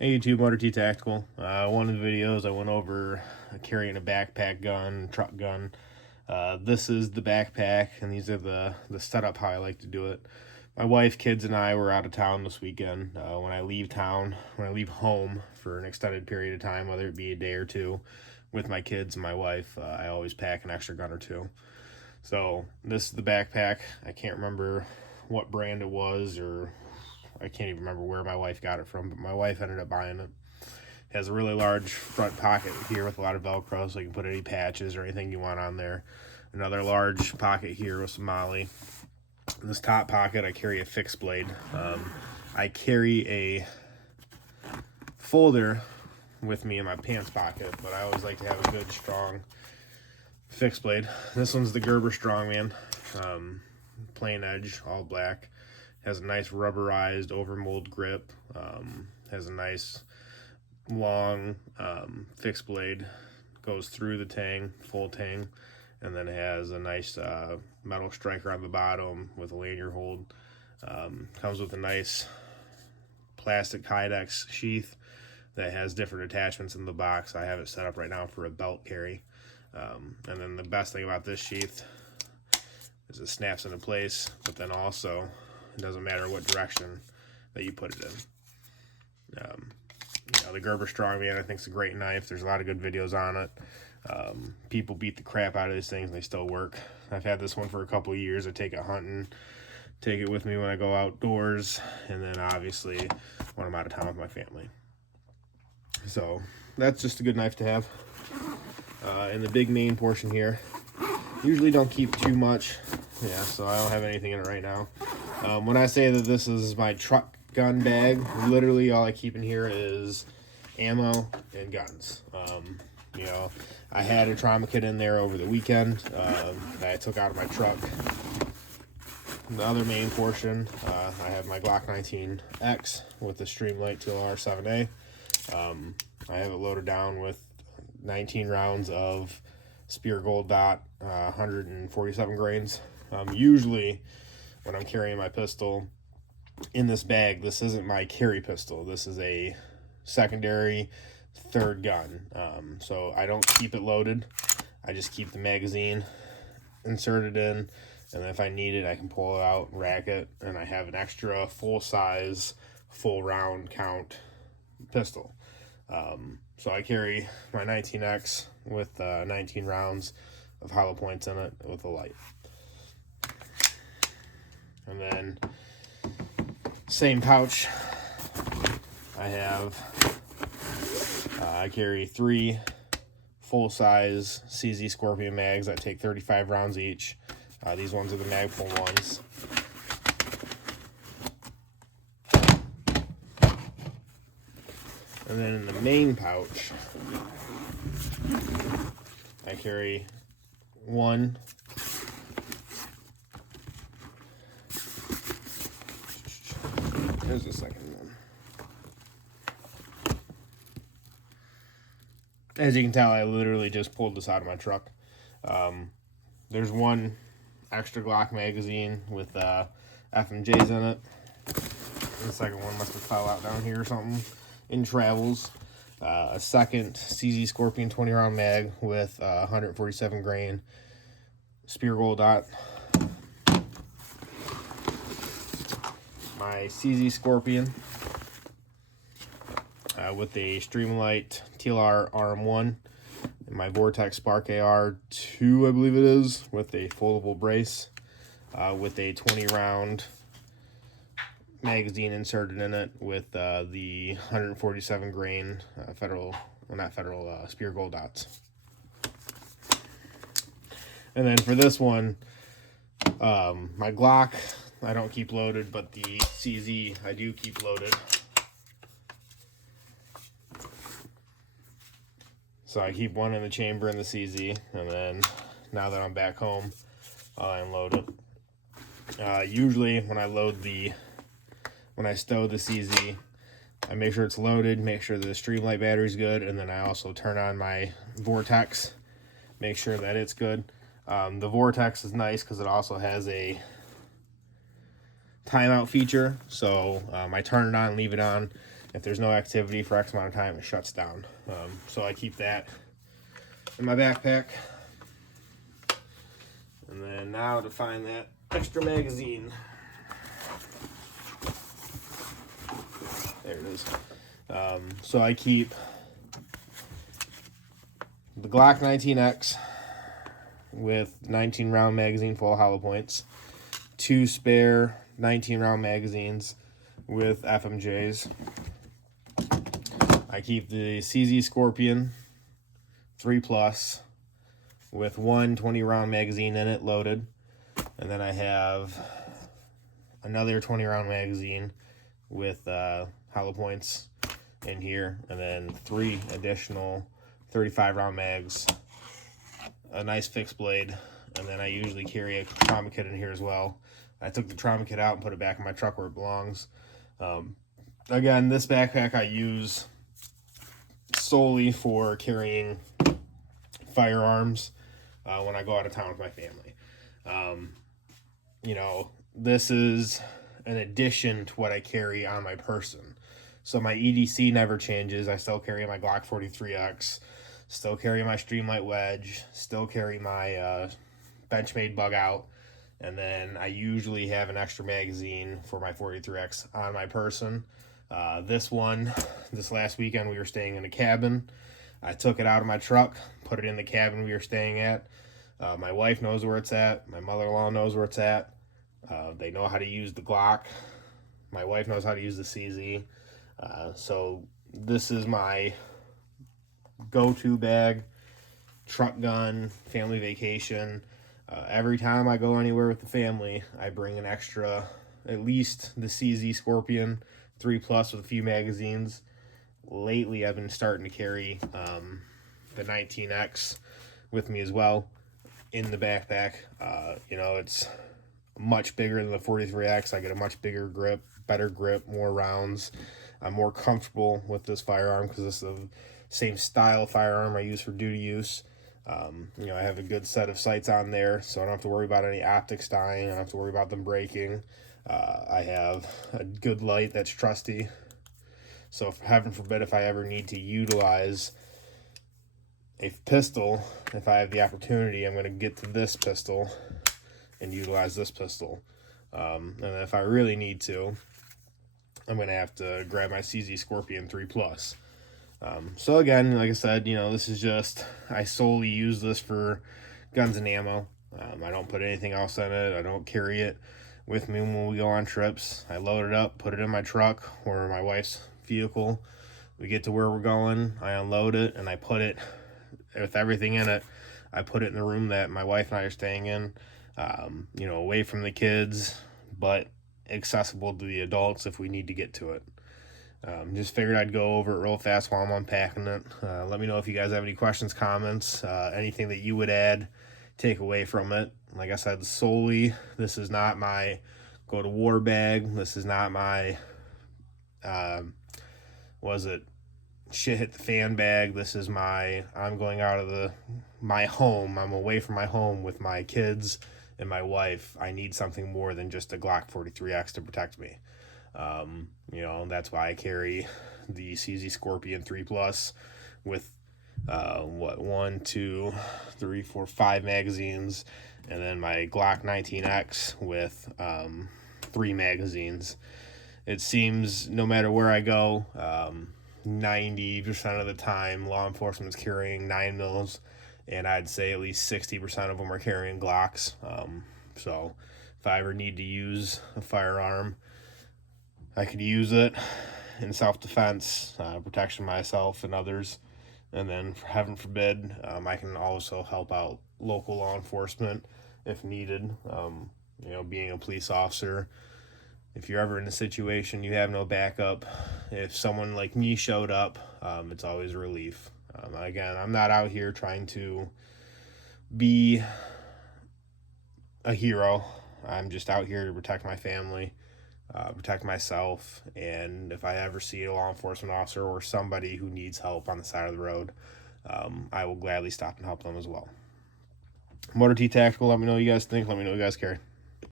Hey YouTube, Motor T Tactical. One of the videos I went over carrying a backpack gun, truck gun. This is the backpack, and these are the setup how I like to do it. My wife, kids, and I were out of town this weekend. When I leave home for an extended period of time, whether it be a day or two, with my kids and my wife, I always pack an extra gun or two. So this is the backpack. I can't remember what brand it was, or I can't even remember where my wife got it from, but my wife ended up buying it. It has a really large front pocket here with a lot of Velcro, so you can put any patches or anything you want on there. Another large pocket here with some molly. In this top pocket, I carry a fixed blade. I carry a folder with me in my pants pocket, but I always like to have a good, strong fixed blade. This one's the Gerber Strongman, plain edge, all black. Has a nice rubberized overmold grip. Has a nice long fixed blade. Goes through the tang, full tang, and then it has a nice metal striker on the bottom with a lanyard hold. Comes with a nice plastic Kydex sheath that has different attachments in the box. I have it set up right now for a belt carry. And then the best thing about this sheath is it snaps into place, but then also it doesn't matter what direction that you put it in. The Gerber Strongman I think is a great knife. There's a lot of good videos on it. People beat the crap out of these things and they still work. I've had this one for a couple of years. I take it hunting, take it with me when I go outdoors, and then obviously when I'm out of town with my family. So that's just a good knife to have. In the big main portion here, usually don't keep too much. Yeah, so I don't have anything in it right now. When I say that this is my truck gun bag, literally all I keep in here is ammo and guns. I had a trauma kit in there over the weekend that I took out of my truck. The other main portion, I have my Glock 19x with the Streamlight TLR7A. I have it loaded down with 19 rounds of Spear Gold Dot, 147 grains. Usually when I'm carrying my pistol in this bag, this isn't my carry pistol. This is a secondary third gun. So I don't keep it loaded. I just keep the magazine inserted in, and then if I need it, I can pull it out, rack it, and I have an extra full size, full round count pistol. So I carry my 19X with 19 rounds of hollow points in it with a light. And then same pouch, I carry 3 full-size CZ Scorpion mags that take 35 rounds each. These ones are the Magpul ones. And then in the main pouch, I carry one Here's the second one. As you can tell, I literally just pulled this out of my truck. There's one extra Glock magazine with FMJs in it. The second one must have fell out down here or something in travels. A second CZ Scorpion 20 round mag with 147 grain Spear Gold Dot. My CZ Scorpion with a Streamlight TLR RM1, and my Vortex Spark AR2, I believe it is, with a foldable brace, with a 20 round magazine inserted in it with the 147 grain Spear Gold Dots. And then for this one, my Glock I don't keep loaded, but the CZ I do keep loaded. So I keep one in the chamber in the CZ, and then now that I'm back home, I'll unload it. Usually when I stow the CZ, I make sure it's loaded, make sure that the Streamlight battery's good, and then I also turn on my Vortex, make sure that it's good. The Vortex is nice because it also has a timeout feature, so I turn it on, leave it on, If there's no activity for X amount of time, it shuts down. So I keep that in my backpack. And then now to find that extra magazine. There it is. So I keep the Glock 19x with 19 round magazine full of hollow points, 2 spare 19 round magazines with FMJs. I keep the CZ Scorpion 3 Plus with 1 20 round magazine in it loaded, and then I have another 20 round magazine with hollow points in here, and then 3 additional 35 round mags, a nice fixed blade, and then I usually carry a trauma kit in here as well. I took the trauma kit out and put it back in my truck where it belongs. Again, this backpack I use solely for carrying firearms when I go out of town with my family. You know, this is an addition to what I carry on my person. So my EDC never changes. I still carry my Glock 43X, still carry my Streamlight Wedge, still carry my Benchmade Bug Out, and then I usually have an extra magazine for my 43X on my person. This last weekend we were staying in a cabin. I took it out of my truck, put it in the cabin we were staying at. My wife knows where it's at. My mother-in-law knows where it's at. They know how to use the Glock. My wife knows how to use the CZ. So this is my go-to bag, truck gun, family vacation. Every time I go anywhere with the family, I bring an extra, at least the CZ Scorpion 3 Plus with a few magazines. Lately, I've been starting to carry the 19X with me as well in the backpack. You know, it's much bigger than the 43X. I get a much bigger grip, better grip, more rounds. I'm more comfortable with this firearm because this is the same style of firearm I use for duty use. You know, I have a good set of sights on there, so I don't have to worry about any optics dying. I don't have to worry about them breaking. I have a good light that's trusty. So if, heaven forbid, if I ever need to utilize a pistol, if I have the opportunity, I'm going to get to this pistol and utilize this pistol. And if I really need to, I'm going to have to grab my CZ Scorpion 3 Plus. So again, like I said, you know, this is just, I solely use this for guns and ammo. I don't put anything else in it. I don't carry it with me when we go on trips. I load it up, put it in my truck or my wife's vehicle. We get to where we're going, I unload it, and I put it, with everything in it, I put it in the room that my wife and I are staying in, you know, away from the kids, but accessible to the adults if we need to get to it. Just figured I'd go over it real fast while I'm unpacking it. Let me know if you guys have any questions, comments, anything that you would add, take away from it. Like I said, solely, this is not my go to war bag. This is not my, shit hit the fan bag. This is my, I'm going out of my home. I'm away from my home with my kids and my wife. I need something more than just a Glock 43X to protect me. You know, that's why I carry the CZ Scorpion 3 Plus with 1, 2, 3, 4, 5 magazines, and then my Glock 19X with 3 magazines. It seems no matter where I go, 90% of the time law enforcement's carrying 9mm, and I'd say at least 60% of them are carrying Glocks. So if I ever need to use a firearm, I could use it in self-defense, protection myself and others. And then, heaven forbid, I can also help out local law enforcement if needed. You know, being a police officer, if you're ever in a situation you have no backup, if someone like me showed up, it's always a relief. Again, I'm not out here trying to be a hero. I'm just out here to protect my family, protect myself, and if I ever see a law enforcement officer or somebody who needs help on the side of the road, I will gladly stop and help them as well. Motor T Tactical, let me know what you guys think. Let me know what you guys carry.